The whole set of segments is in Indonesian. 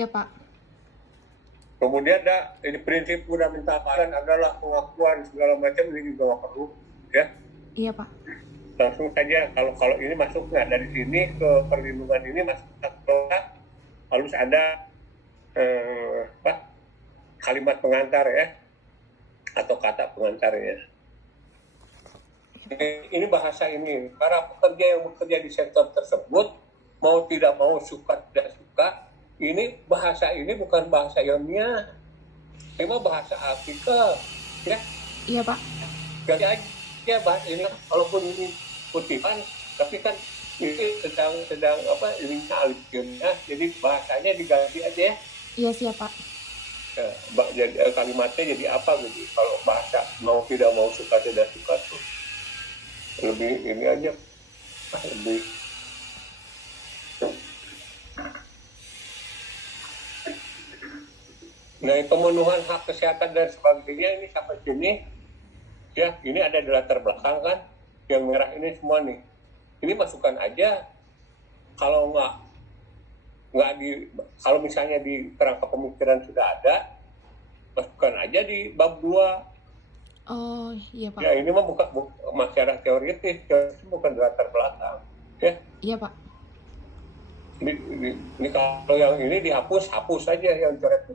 Iya, Pak. Kemudian ini prinsip fundamental keadilan adalah pengakuan segala macam, ini juga perlu ya. Iya, Pak. Langsung saja kalau ini masuk dari sini ke perlindungan ini masuk ke harus ada kalimat pengantar ya atau kata pengantarnya. Ini bahasa ini para pekerja yang bekerja di sektor tersebut mau tidak mau, suka tidak suka, ini bahasa ini bukan bahasa ilmiah, ini mah bahasa artikel ya. Iya, Pak. Ganti aja bahasa ini, walaupun ini kutipan tapi kan ini sedang ini alif ilmiah, jadi bahasanya diganti aja ya. Iya, siap, Pak. Jadi kalimatnya jadi apa gitu. Kalau bahasa mau tidak mau, suka tidak suka tuh lebih ini aja, lebih nah, pemenuhan hak kesehatan dan sebagainya ini sampai sini ya. Ini ada di latar belakang kan, yang merah ini semua nih, ini masukkan aja. Kalau kalau misalnya di kerangka pemikiran sudah ada, masukkan aja di bab 2. Oh, iya, Pak. Ya ini mah bukan masalah teoritis bukan di latar belakang ya. Iya, Pak. Ini kalau yang ini hapus saja yang coret.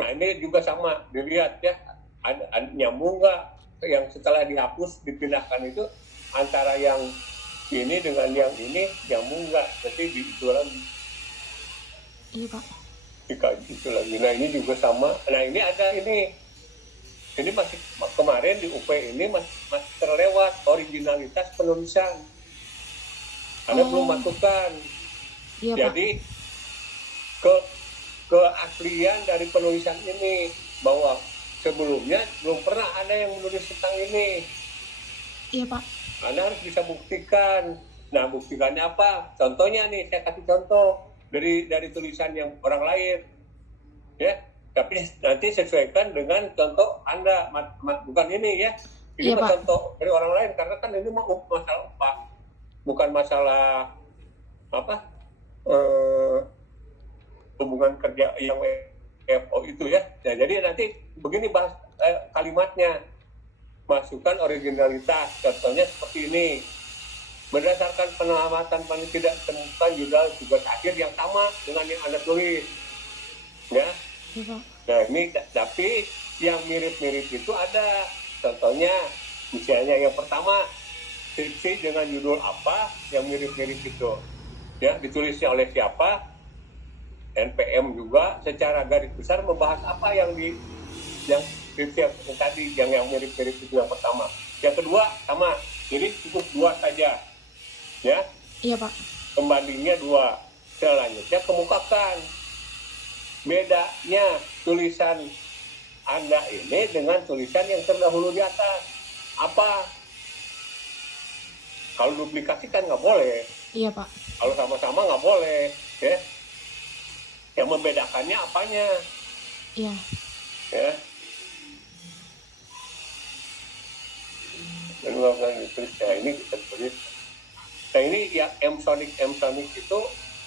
Nah ini juga sama, dilihat ya, ada nyambung nggak yang setelah dihapus dipindahkan itu antara yang ini dengan yang ini nyambung nggak, nanti itu lagi. Iya, Pak. Dikaji itu lagi. Nah ini juga sama. Nah ini ada ini masih kemarin di UP ini masih terlewat originalitas penulisan. Anda belum masukkan. Iya, jadi keaslian dari penulisan ini, bahwa sebelumnya belum pernah ada yang menulis tentang ini. Iya, Pak. Anda harus bisa buktikan. Nah, buktikannya apa? Contohnya nih, saya kasih contoh dari tulisan yang orang lain, ya. Tapi nanti sesuaikan dengan contoh Anda, bukan ini ya. Ini Iya, Pak. contoh dari orang lain, karena kan ini masalah upah, bukan masalah hubungan kerja yang WFO itu ya. Nah, jadi nanti begini bahas kalimatnya, masukkan originalitas. Contohnya seperti ini: berdasarkan pengamatan paling tidak temukan judul tugas akhir yang sama dengan yang Anda tulis ya. Iya, Pak. Nah ini tapi yang mirip-mirip itu ada. Contohnya misalnya yang pertama, skripsi dengan judul apa yang mirip-mirip itu ya, ditulisnya oleh siapa, NPM juga secara garis besar membahas apa yang skripsi yang tadi, yang mirip-mirip itu yang pertama. Yang kedua sama, jadi cukup 2 saja ya. Iya, Pak. Pembandingnya 2. Selanjutnya kemukakan bedanya tulisan Anda ini dengan tulisan yang terdahulu di atas. Apa? Kalau duplikasi kan nggak boleh. Iya, Pak. Kalau sama-sama nggak boleh ya. Yang membedakannya apanya? Iya. Ya. Dan nggak ditulis. Nah ini kita tulis. Nah ini ya M-Sonic itu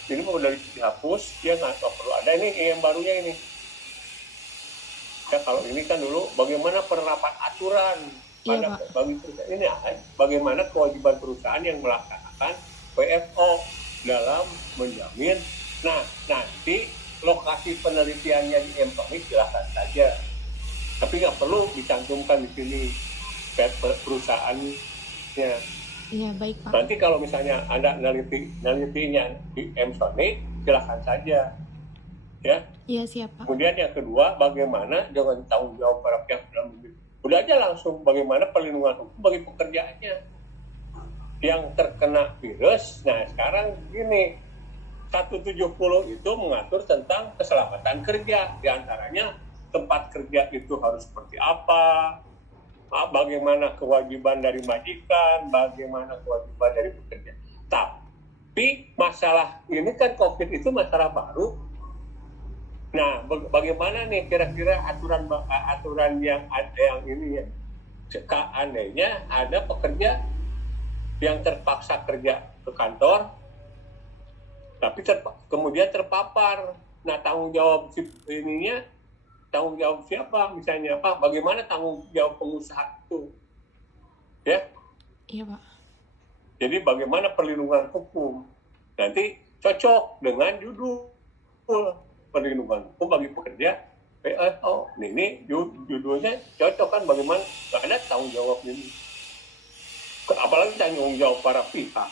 ini mau udah dihapus, dia nggak perlu ada. Ini yang barunya ini ya. Kalau ini kan dulu bagaimana penerapan aturan pada bagi perusahaan ini, bagaimana kewajiban perusahaan yang melaksanakan WFO dalam menjamin. Nah nanti lokasi penelitiannya di M-Sonic silahkan saja, tapi nggak perlu dicantumkan di sini perusahaannya. Iya, baik, Pak. Nanti kalau misalnya Anda nelitinya di M-Sonic, silahkan saja ya. Iya, siap, Pak. Kemudian yang kedua, bagaimana dengan tanggung jawab para pihak dalam negeri. Udah aja langsung bagaimana perlindungan hukum bagi pekerjaannya yang terkena virus. Nah sekarang gini, 170 itu mengatur tentang keselamatan kerja, diantaranya tempat kerja itu harus seperti apa, bagaimana kewajiban dari majikan, bagaimana kewajiban dari pekerja. Tapi masalah ini kan COVID itu masalah baru. Nah, bagaimana nih kira-kira aturan yang ada yang ini ya? Seandainya ada pekerja yang terpaksa kerja ke kantor, tapi kemudian terpapar. Nah, tanggung jawab tanggung jawab siapa? Misalnya apa? Bagaimana tanggung jawab pengusaha itu? Ya, Iya, Pak. jadi bagaimana perlindungan hukum? Nanti cocok dengan judul perlindungan hukum bagi pekerja. Ini judulnya cocok kan, bagaimana? Nggak ada tanggung jawab ini. Apalagi tanggung jawab para pihak.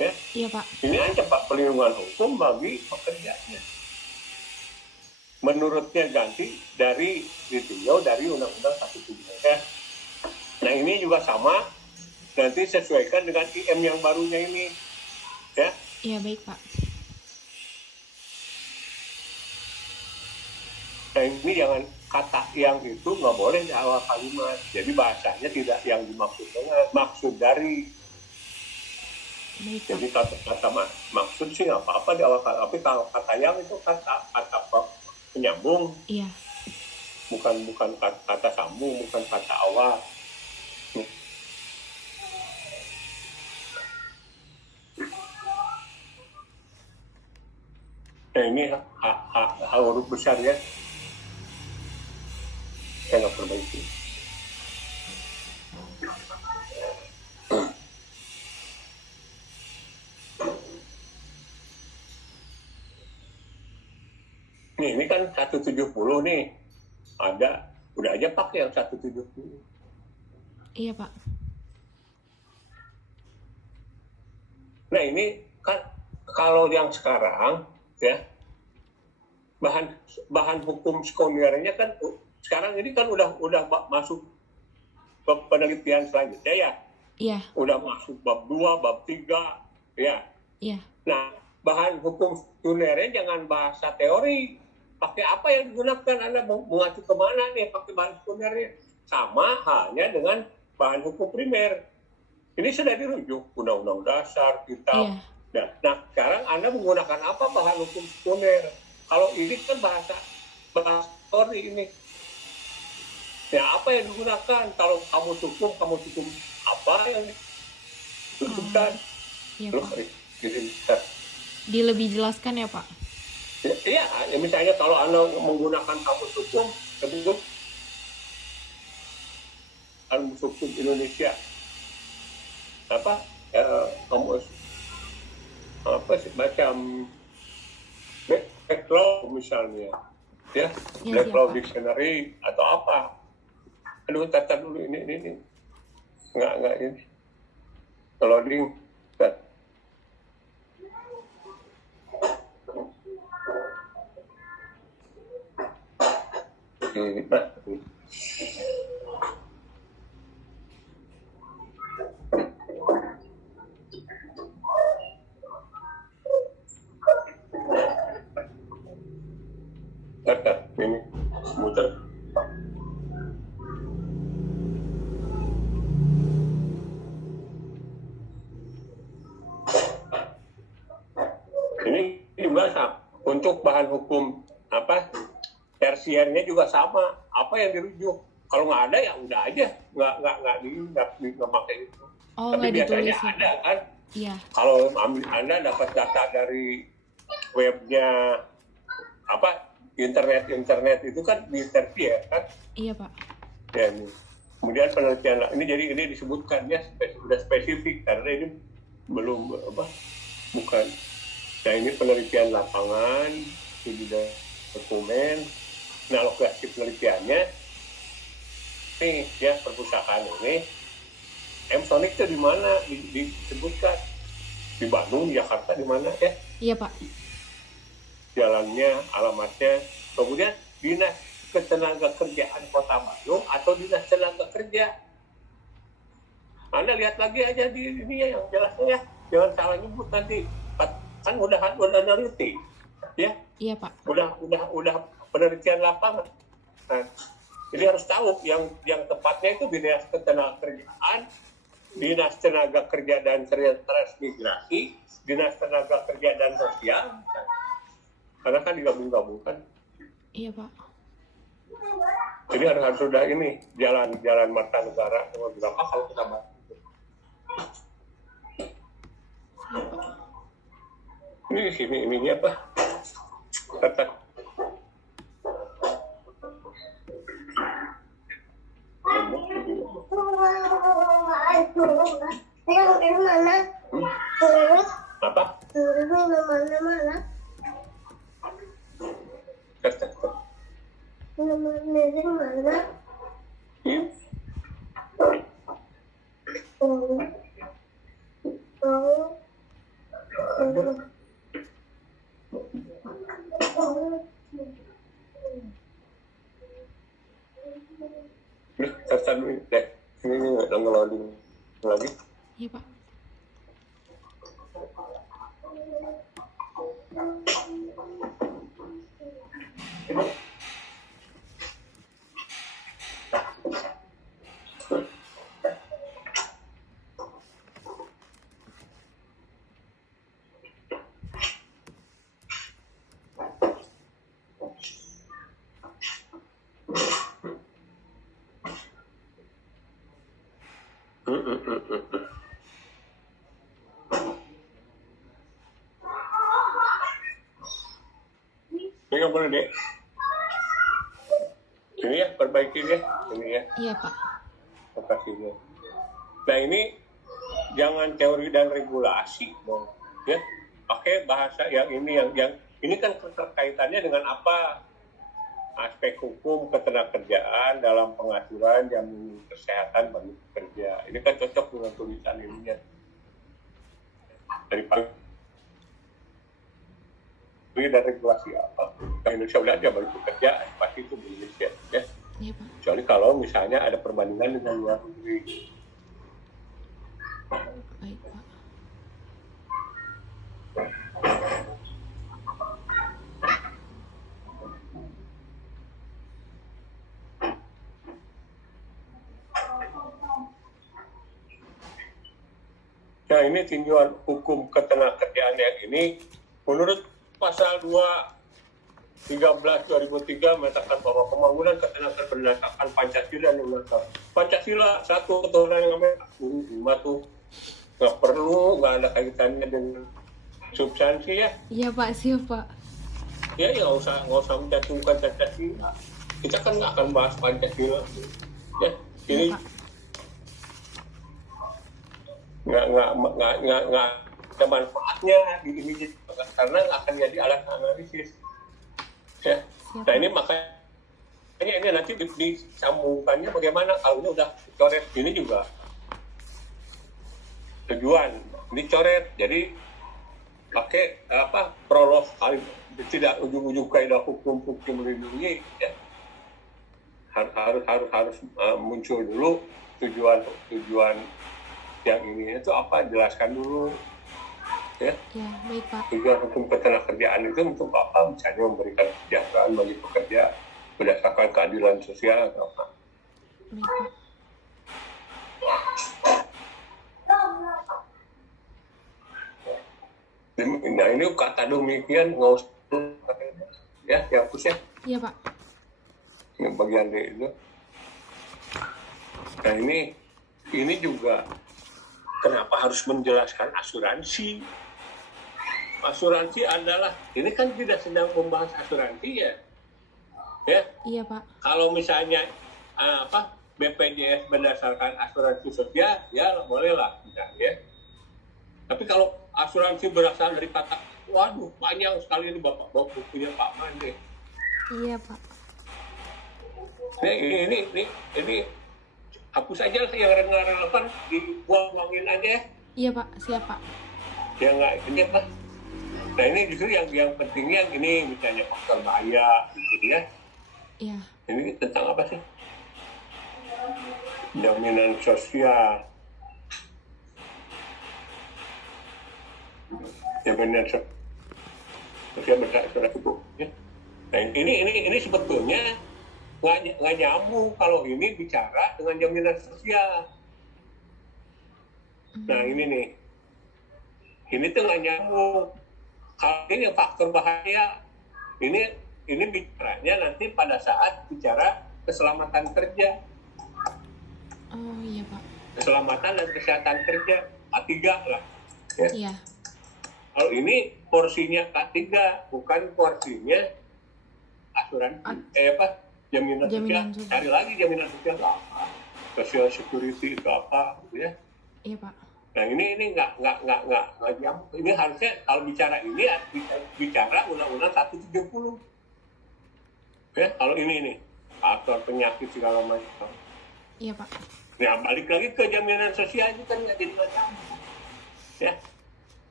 Ya, Iya, Pak. ini aja Pak, perlindungan hukum bagi pekerjanya. Menurutnya ganti ditinjau dari Undang-Undang 173. Ya. Nah, ini juga sama, nanti sesuaikan dengan IM yang barunya ini. Ya. Iya, baik, Pak. Nah, ini jangan kata yang itu nggak boleh di awal kalimat. Jadi bahasanya tidak yang dimaksud dengan maksud dari. Baik, Pak. Jadi kata maksud sih nggak apa-apa di awal kalimat. Tapi kalau kata yang itu kata penyambung. Iya. Bukan kata sambung, bukan kata awal. Nah, ini huruf besar ya. Saya nggak perbaiki. Ini kan 170 nih. Udah aja pakai yang 170. Iya, Pak. Nah, ini kan kalau yang sekarang ya, bahan hukum sekundernya kan sekarang ini kan udah masuk ke penelitian selanjutnya ya. Iya. Udah masuk bab 2, bab 3 ya. Iya. Nah, bahan hukum sekundernya jangan bahasa teori. Pakai apa yang digunakan? Anda mengacu kemana nih pakai bahan sekundernya? Sama halnya dengan bahan hukum primer. Ini sudah dirujuk Undang-Undang Dasar, kitab. Iya. Nah, sekarang Anda menggunakan apa bahan hukum sekunder? Kalau ini kan bahasa teori ini. Ya, apa yang digunakan? Kalau kamu hukum apa yang ditentukan? Iya, Pak. Jadi bisa. Dilebih jelaskan ya, Pak? Iya, ya, misalnya kalau Anda menggunakan kamus hukum, tentu kamus hukum Indonesia, kamus macam Black Law misalnya, ya, Black Law Dictionary atau apa. Aduh, tata dulu ini nggak ini loading. Ini muter. Ini juga untuk bahan hukum tersiernya juga sama. Apa yang dirujuk? Kalau nggak ada ya udah aja, nggak pakai itu. Oh, tapi biasanya ditulis, ada kan? Iya. Kalau Anda dapat data dari webnya internet itu kan tersier kan? Iya, Pak. Dan kemudian penelitian ini disebutkan ya sudah spesifik karena ini bukan. Nah, ini penelitian lapangan, ini dokumen. Nah, lokasi penelitiannya nih ya, perpustakaan ini Sonic itu di mana disebutkan? Di Bandung, di Jakarta, di mana ya? Iya, Pak. Jalannya, alamatnya. Kemudian Dinas Ketenagakerjaan Kota Bandung atau Dinas Tenaga Kerja. Anda lihat lagi aja di ini ya, yang jelasnya ya. Jangan salah nyebut nanti. Kan udah neliti. Ya? Iya, Pak. Udah penelitian lapangan. Nah, jadi harus tahu yang tepatnya itu Dinas Ketenagakerjaan, Dinas Tenaga Kerja dan Transmigrasi, Dinas Tenaga Kerja dan Sosial. Karena kan digabung-gabungkan. Iya, Pak. Jadi harus sudah ini jalan Martanegara berapa kalau kita bahas. Ini di sini ininya apa? Kata Mana? apa? Mana? Kata Mana? hmm? Kata dulu deh. Ini nggak loading lagi. Iya, Pak. Ini nggak boleh deh. Ini ya, perbaiki deh. Ini ya, Iya, Pak. lokasinya. Nah ini jangan teori dan regulasi dong, ya. Pakai bahasa yang ini kan kaitannya dengan apa? Aspek hukum ketenagakerjaan dalam pengaturan jaminan kesehatan bagi pekerja. Ini kan cocok dengan tulisan ininya. Dari dan regulasi apa? Indonesia udah ada bagi pekerja, pasti itu di Indonesia, ya. Iya, Pak. Kecuali kalau misalnya ada perbandingan dengan luar negeri. Baik, Pak. Nah ini tinjauan hukum ketenagakerjaan yang ini menurut pasal 213/2003 mengatakan bahwa pembangunan ketenagakerjaan berdasarkan Pancasila dan Undang-Undang. Pancasila satu ketuhanan yang lima tuh nggak perlu, nggak ada kaitannya dengan substansi ya. Iya, Pak. Siap, Pak. Ya nggak usah mencantumkan Pancasila. Kita kan nggak akan bahas Pancasila. Ya ini Iya, Pak. nggak ada manfaatnya di ini karena nggak akan jadi alat analisis ya. Nah ini makanya ini nanti disambungkannya bagaimana kalau ini udah coret ini juga tujuan ini coret jadi pakai apa prolog tidak ujung-ujung kaidah hukum melindungi ya harus muncul dulu tujuan yang ini itu apa jelaskan dulu ya. Ya, baik, Pak. Tujuan hukum ketenagakerjaan itu untuk apa? Misalnya memberikan kesejahteraan bagi pekerja berdasarkan keadilan sosial atau apa. Baik, Pak. Nah ini kata demikian nggak usah ya dihapus ya. Iya, Pak. Yang bagian D itu. Nah ini juga kenapa harus menjelaskan asuransi? Asuransi adalah ini kan tidak sedang membahas asuransi ya. Ya, Iya, Pak. kalau misalnya BPJS berdasarkan asuransi sosial ya bolehlah misalnya ya. Tapi kalau asuransi berasal dari kata waduh panjang sekali ini bapak bukunya Pak Mande. Iya, Pak. Nah, ini hapus aja yang relevan dibuang-buangin aja ya. Iya, Pak. Siap, Pak. Ya nggak ini apa. Nah ini justru yang pentingnya gini misalnya faktor bahaya gitu ya. Iya. Ini tentang apa sih? Jaminan sosial. Jaminan sosial berdasarkan hukum. Ya. Nah ini sebetulnya nggak nyambung kalau ini bicara dengan jaminan sosial. Nah ini nih, ini tuh nggak nyambung. Kalau ini faktor bahaya, ini bicaranya nanti pada saat bicara keselamatan kerja. Oh, iya, Pak. Keselamatan dan kesehatan kerja, A3 lah. Ya. Iya. Kalau ini porsinya K3, bukan porsinya asuransi. Jaminan sosial. Jaminan sosial. Cari lagi jaminan sosial itu apa? Social security itu apa? Gitu ya. Iya Pak. Nah ini nggak ini harusnya kalau bicara ini bicara undang-undang 170. Ya, kalau ini faktor penyakit segala macam. Iya Pak. Nah balik lagi ke jaminan sosial itu kan nggak jadi macam. Ya,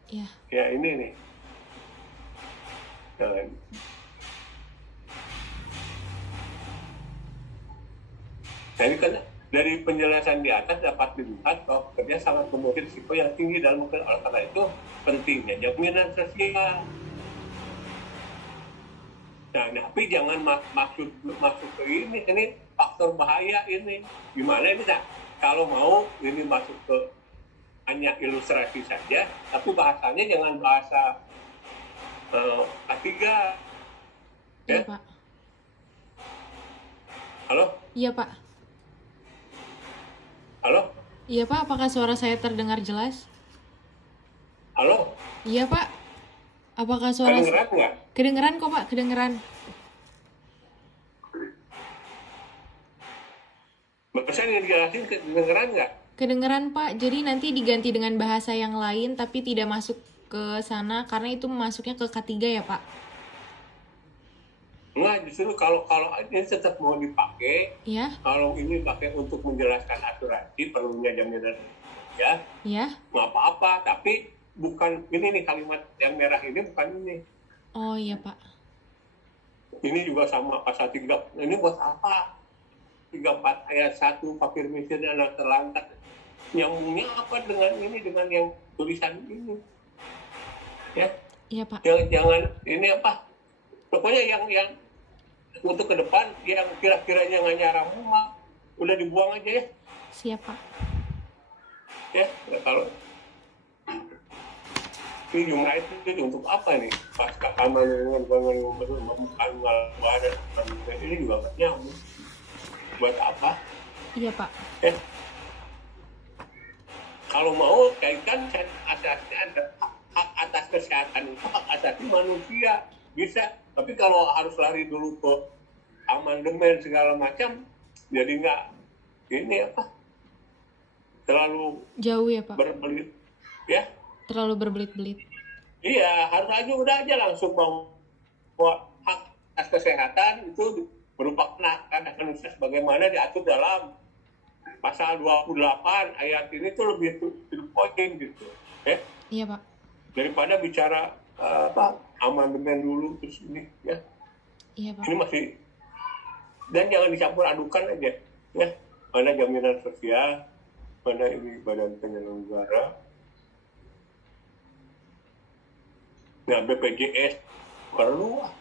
Iya. ya ini nih. Nah, jadi kan dari penjelasan di atas dapat dilihat bahwa pekerja sangat memiliki risiko yang tinggi dalam bekerja. Oleh karena itu pentingnya jaminan sosial. Nah, tapi jangan masuk ke ini faktor bahaya ini. Gimana ini Kak? Kalau mau ini masuk ke hanya ilustrasi saja, tapi bahasanya jangan bahasa K3. Iya Ya? Pak. Halo? Iya Pak. Halo? Iya Pak, apakah suara saya terdengar jelas? Halo? Iya Pak. Apakah suara Kedengeran nggak? kedengeran kok Pak, kedengeran. Barusan yang dijelasin kedengeran nggak? Kedengeran Pak, jadi nanti diganti dengan bahasa yang lain tapi tidak masuk ke sana karena itu masuknya ke K3 ya Pak. Enggak, justru kalau ini tetap mau dipakai, Iya? kalau ini pakai untuk menjelaskan asuransi perlunya jaminan ya, Iya? nggak apa-apa. Tapi bukan ini nih kalimat yang merah ini bukan ini. Oh iya Pak. Ini juga sama pasal 3. Ini buat apa? 34 ayat 1 fakir miskin dan anak terlantar. Nyambungnya apa dengan ini, dengan yang tulisan ini? Ya, Iya Pak. jangan ini apa? Pokoknya yang untuk ke depan yang kira-kiranya nggak nyarang rumah udah dibuang aja ya. Siap Pak. Ya, kalau ini jumlah itu untuk apa nih? Pasca aman dengan bukan ada ini juga nggak nyambung. Buat apa? Iya Pak. Ya. Kalau mau kaitkan asasnya ada hak atas kesehatan itu hak asasi manusia bisa. Tapi kalau harus lari dulu ke amandemen segala macam, jadi nggak ini apa? Terlalu Jauh ya Pak. berbelit, ya? Terlalu berbelit-belit. Iya, harus aja udah aja langsung bahwa hak atas kesehatan itu berupa hak manusia sebagaimana diatur dalam pasal 28 ayat ini tuh lebih to the point gitu, ya? Iya Pak. Daripada bicara amandemen dulu terus ini, ya. Iya Pak. Ini masih dan jangan dicampur adukan aja, ya. Mana jaminan sosial, mana ini badan penyelenggara. Nah, BPJS perlu lah.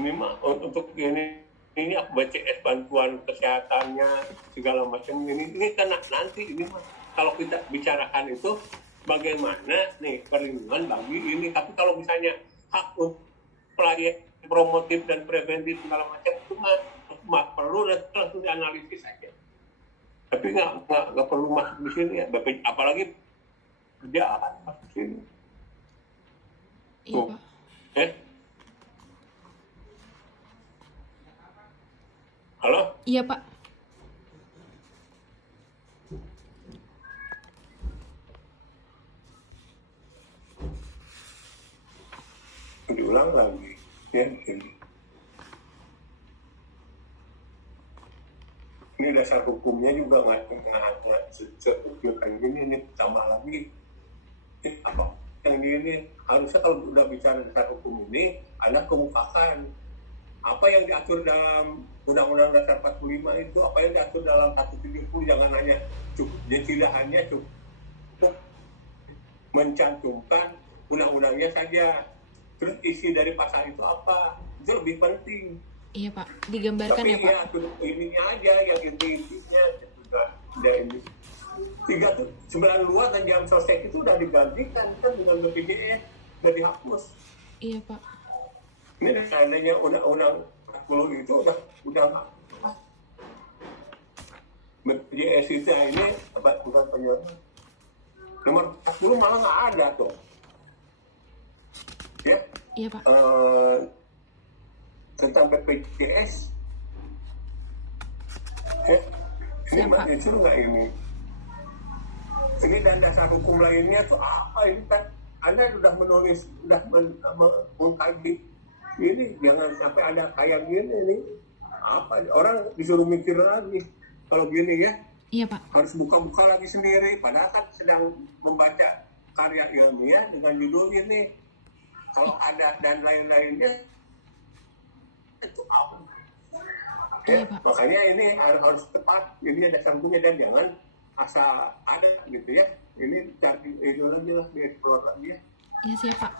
Ini mah untuk ini BPJS bantuan kesehatannya segala macam ini kan nanti ini mah kalau kita bicarakan itu bagaimana nih perlindungan bagi ini. Tapi kalau misalnya hak pelayanan promotif dan preventif segala macam itu mah perlu langsung dianalisis aja. Tapi nggak perlu masuk di sini ya. Apalagi kerjaan masuk di sini. Iya Pak. Halo? Iya Pak. Diulang lagi, ya. Ini dasar hukumnya juga nggak sesuai kayak gini, ini tambah lagi. Ini apa yang ini harusnya kalau udah bicara dasar hukum ini, Anda kemukakan apa yang diatur dalam Undang-Undang Dasar 45 itu, apa yang diatur dalam 170, jangan hanya dia tidak hanya cukup mencantumkan undang-undangnya saja. Terus isi dari pasal itu apa? Itu lebih penting. Iya Pak. Digambarkan Tapi ya Pak. Tapi ya ininya aja yang inti-intinya juga ada ini. 392 dan jam sostek itu udah digantikan kan dengan BPJS, udah dihapus. Iya Pak. Ini seandainya undang-undang 40 itu udah nggak. BPJS itu ini bukan penyelenggara. Nomor 40 malah nggak ada tuh. Iya Pak. Tentang BPJS, ya, ini Siapa? muncul nggak ini? Ini dan dasar hukum lainnya tuh apa ini kan? Anda sudah menulis, sudah mengkaji ini, jangan sampai ada kayak gini nih. Apa orang disuruh mikir lagi kalau gini ya? Iya Pak. Harus buka-buka lagi sendiri, padahal kan sedang membaca karya ilmiah dengan judul ini. Kalau ada dan lain-lainnya itu apa? Iya, Ya, Pak. makanya ini harus tepat, ini ada sambungnya dan jangan asal ada gitu ya. Ini cari itu lagi lah, dieksplor lagi ya. Iya siap Pak.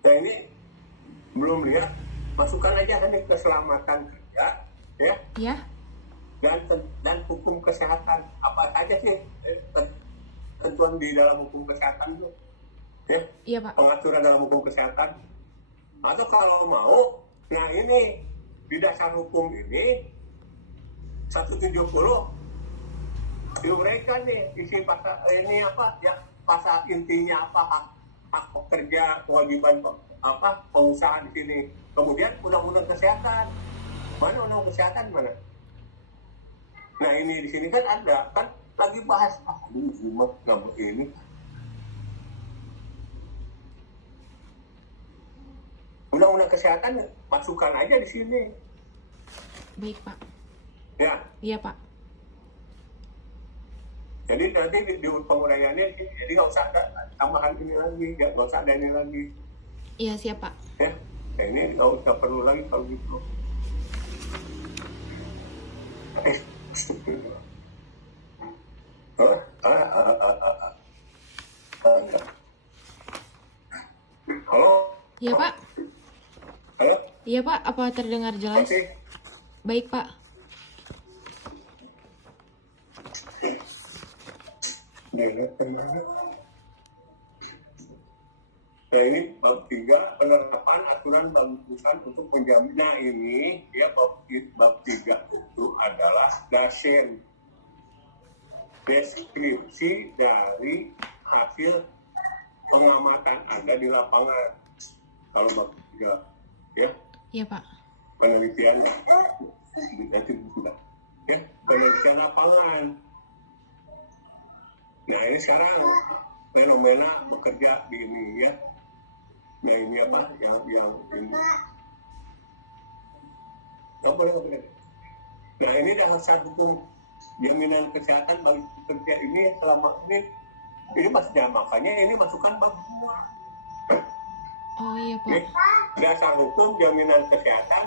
Nah ini belum lihat, masukkan aja nih keselamatan kerja, ya, Iya. dan hukum kesehatan apa saja sih ketentuan di dalam hukum kesehatan itu, ya, Iya Pak. pengaturan dalam hukum kesehatan. Atau kalau mau, nah ini di dasar hukum ini 170 diuraikan nih isi pasal ini apa ya, pasal intinya apa, hak pekerja, kewajiban apa pengusaha di sini. Kemudian undang-undang kesehatan, mana undang kesehatan mana? Nah ini di sini kan ada kan lagi bahas nggak ini. Undang-undang kesehatan masukkan aja di sini. Baik Pak. Ya, Iya Pak. jadi nanti di penguraiannya jadi nggak usah ada tambahan ini lagi, nggak usah ada ini lagi. Iya siap Pak. Ya, nah, ini nggak usah perlu lagi kalau gitu. Halo, Iya Pak. halo, Iya Pak. Apa terdengar jelas? oke. Baik Pak. Nah ini bab 3 penerapan aturan bagusan untuk penjamin. Nah ini ya bab 3 itu adalah deskripsi dari hasil pengamatan Anda di lapangan. Kalau bab 3 ya Iya Pak. penelitian itu sudah ya penelitian lapangan. Nah ini sekarang fenomena bekerja di ini ya. Nah ini apa yang ini. Nggak boleh. Nah ini dasar hukum jaminan kesehatan bagi pekerja ini selama ini maksudnya makanya ini masukkan bab 2. Oh iya Nih, Pak. dasar hukum jaminan kesehatan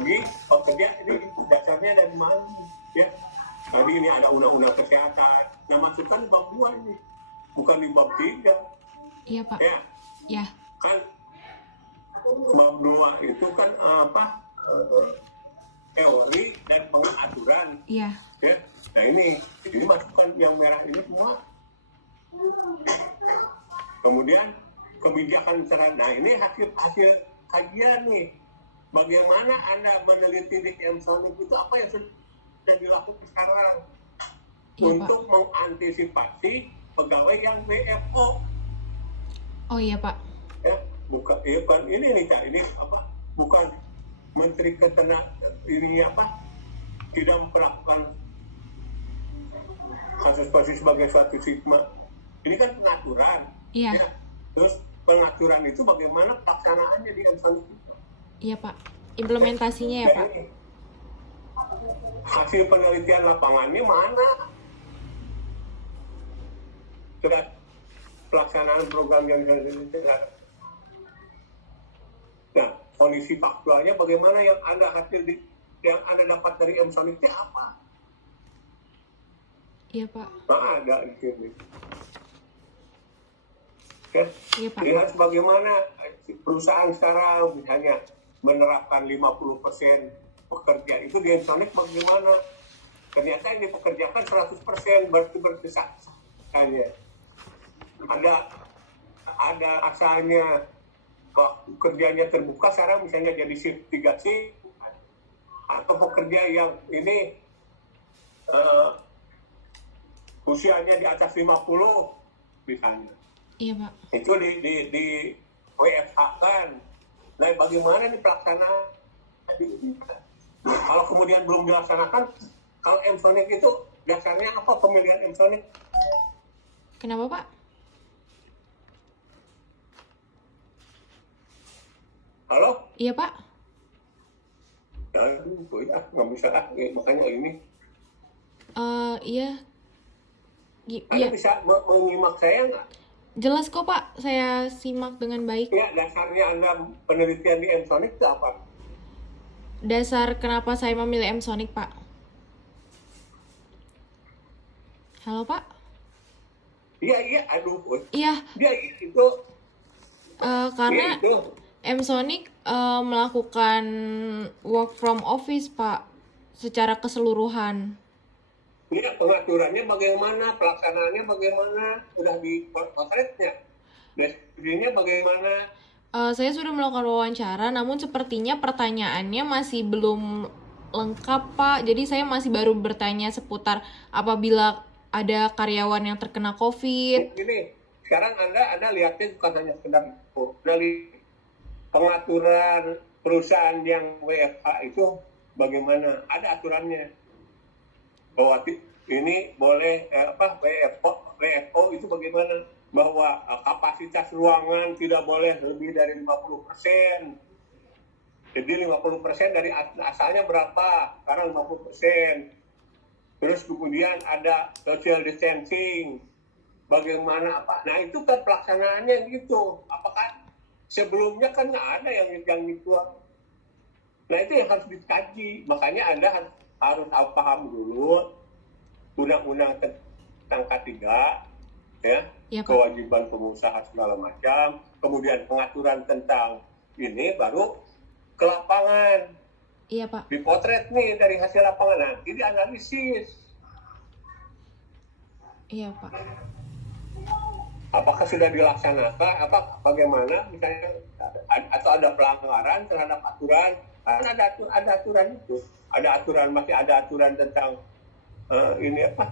bagi pekerja ini dasarnya dari mana ya? Tadi ini ada undang-undang kesehatan. Nah masukkan di bab 2 ini, bukan di bab 3. Iya Pak. Ya, Ya. kan bab 2 itu kan apa? Teori dan pengaturan. Iya. Ya. Nah ini masukkan yang merah ini semua. Kemudian kebijakan cara. Nah ini hasil kajian nih. Bagaimana Anda meneliti di Sonic itu apa yang sudah dilakukan sekarang Iya, untuk mengantisipasi pegawai yang WFO. Oh iya Pak. Ya, bukan ini nih Kak, ini apa? Bukan Menteri ini apa? Tidak memperlakukan kasus sebagai suatu stigma. Ini kan pengaturan. Iya. Ya. Terus pengaturan itu bagaimana pelaksanaannya di Sonic itu? Iya Pak. Implementasinya ya Pak. Hasil penelitian lapangannya mana? Sudah pelaksanaan program yang dilakukan. Nah, kondisi faktualnya bagaimana yang Anda yang Anda dapat dari Sonic-nya apa? Iya Pak. Nah, ada di sini. Ya, Iya Pak. lihat bagaimana perusahaan sekarang misalnya menerapkan 50% pekerja itu di Sonic bagaimana? Ternyata yang dipekerjakan 100% berarti berdesak hanya ada asalnya kalau kerjanya terbuka sekarang misalnya jadi shift 3 shift atau pekerja yang ini eh, usianya di atas 50 misalnya, Iya, Pak. itu di WFH kan. Nah, bagaimana nih pelaksanaan? Kalau kemudian belum dilaksanakan, kalau M-Sonic itu dasarnya apa pemilihan M-Sonic? Kenapa, Pak? Halo? Iya, Pak. Ya, itu ya, nggak bisa makanya ini. Iya. Anda Iya, bisa menyimak saya nggak? jelas kok, Pak. Saya simak dengan baik. Ya, dasarnya Anda penelitian di M-Sonic itu apa? Dasar kenapa saya memilih M-Sonic, Pak? Halo, Pak? Iya, aduh. Iya, Dia itu, karena itu. M-Sonic melakukan work from office, Pak, secara keseluruhan. Ini pengaturannya bagaimana, pelaksanaannya bagaimana, udah di potretnya, deskripsinya bagaimana. Saya sudah melakukan wawancara, namun sepertinya pertanyaannya masih belum lengkap, Pak. Jadi saya masih baru bertanya seputar apabila ada karyawan yang terkena COVID. Ini sekarang Anda lihatnya bukan hanya sekedar itu, dari pengaturan perusahaan yang WFH itu bagaimana, ada aturannya. Bahwa ini boleh WFO itu bagaimana, bahwa kapasitas ruangan tidak boleh lebih dari 50%. Jadi 50% dari asalnya berapa? Sekarang 50%. Terus kemudian ada social distancing. Bagaimana apa? Nah, itu kan pelaksanaannya gitu. Apakah sebelumnya kan nggak ada yang dibuat. Nah, itu yang harus dikaji. Makanya Anda harus paham dulu undang-undang tentang K3, ya, Ya, Pak. kewajiban pengusaha segala macam, kemudian pengaturan tentang ini, baru ke lapangan, Iya, Pak. dipotret nih dari hasil lapangan, nanti dianalisis. Iya, Pak. Apakah sudah dilaksanakan, bagaimana, misalnya, atau ada pelanggaran terhadap aturan, kan ada aturan itu, masih ada aturan tentang ini apa?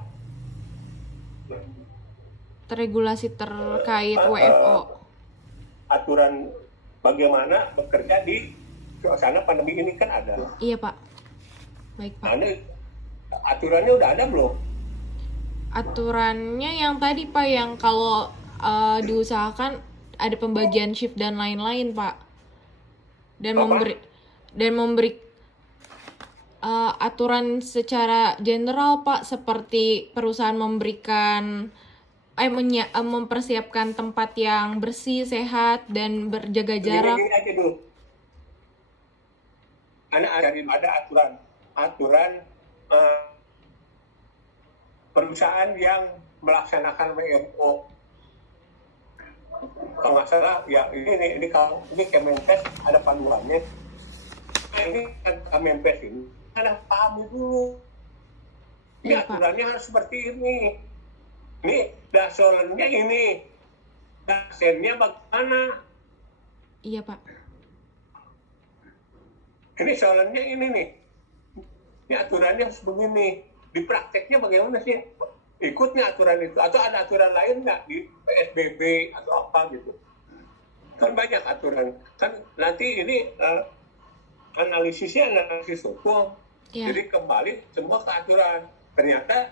Regulasi terkait WFO. Aturan bagaimana bekerja di suasana pandemi ini kan ada. Iya, Pak. Baik, Pak. Nah, aturannya udah ada belum? Aturannya yang tadi, Pak, yang kalau diusahakan ada pembagian shift dan lain-lain, Pak. Dan Apa? memberi aturan secara general, Pak, seperti perusahaan memberikan mempersiapkan tempat yang bersih, sehat, dan berjaga jarak. Gini aja dulu. Ada aturan perusahaan yang melaksanakan WFO. Kalau nggak salah, ya ini kalau ini Kemenkes ada panduannya. Nah, ini kan Kemenkes ini ada paham dulu. Ini Iya, Pak. aturannya harus seperti ini. Ini dasolannya ini, dasennya bagaimana? Iya, Pak. Ini soalannya ini nih. Ini aturannya harus begini. Di prakteknya bagaimana sih? Ikutnya aturan itu. Atau ada aturan lain nggak di PSBB atau apa gitu. Kan banyak aturan. Kan nanti ini analisis hukum. Iya. Jadi kembali semua ke aturan. Ternyata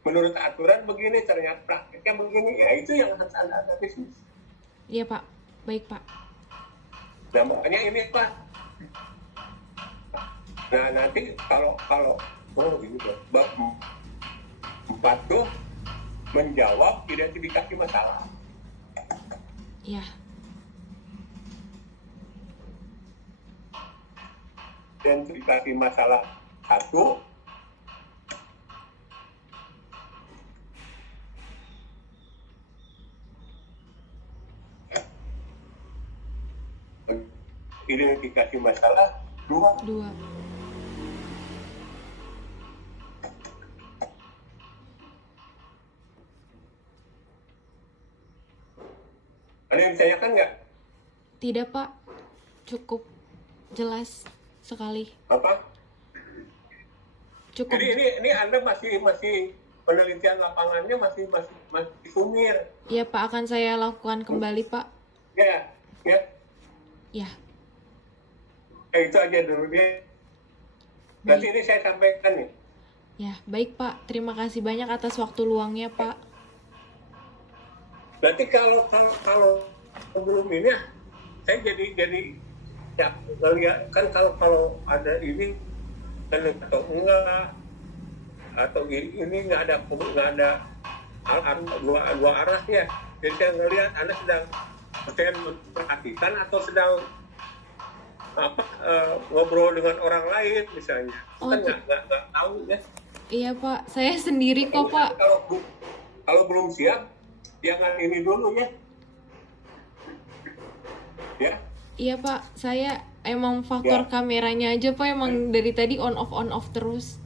menurut aturan begini, ternyata prakteknya begini. Ya itu yang harus Anda analisis. Iya, Pak. Baik, Pak. Nah, makanya ini Pak. Nah, nanti kalau ini bab 4 tuh menjawab identifikasi masalah. Iya. Identifikasi masalah 1, identifikasi masalah 2, 2. ada yang ditanyakan nggak? Tidak, Pak. Cukup jelas sekali. Apa? Cukup. Jadi ini Anda masih penelitian lapangannya masih sumir. Iya Pak, akan saya lakukan kembali Pak. Ya, ya. Ya, Itu aja dulu dia. Nanti ini saya sampaikan nih. ya baik Pak. Terima kasih banyak atas waktu luangnya Pak. Berarti kalau sebelum ini saya jadi ya ngeliat kan kalau ada ini kan atau enggak atau ini nggak ada dua arah ya. Jadi saya ngelihat Anda sedang memperhatikan atau sedang ngobrol dengan orang lain misalnya. Oh, Kan nggak tahu ya. Iya Pak, saya sendiri kok Pak. Kalau belum siap, jangan ini dulu ya. Ya. Iya Pak, saya emang faktor kameranya aja Pak, emang dari tadi on off terus.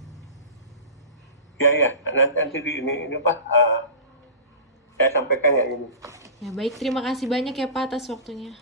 Ya, nanti ini Pak, saya sampaikan ya ini. Ya baik, terima kasih banyak ya Pak atas waktunya.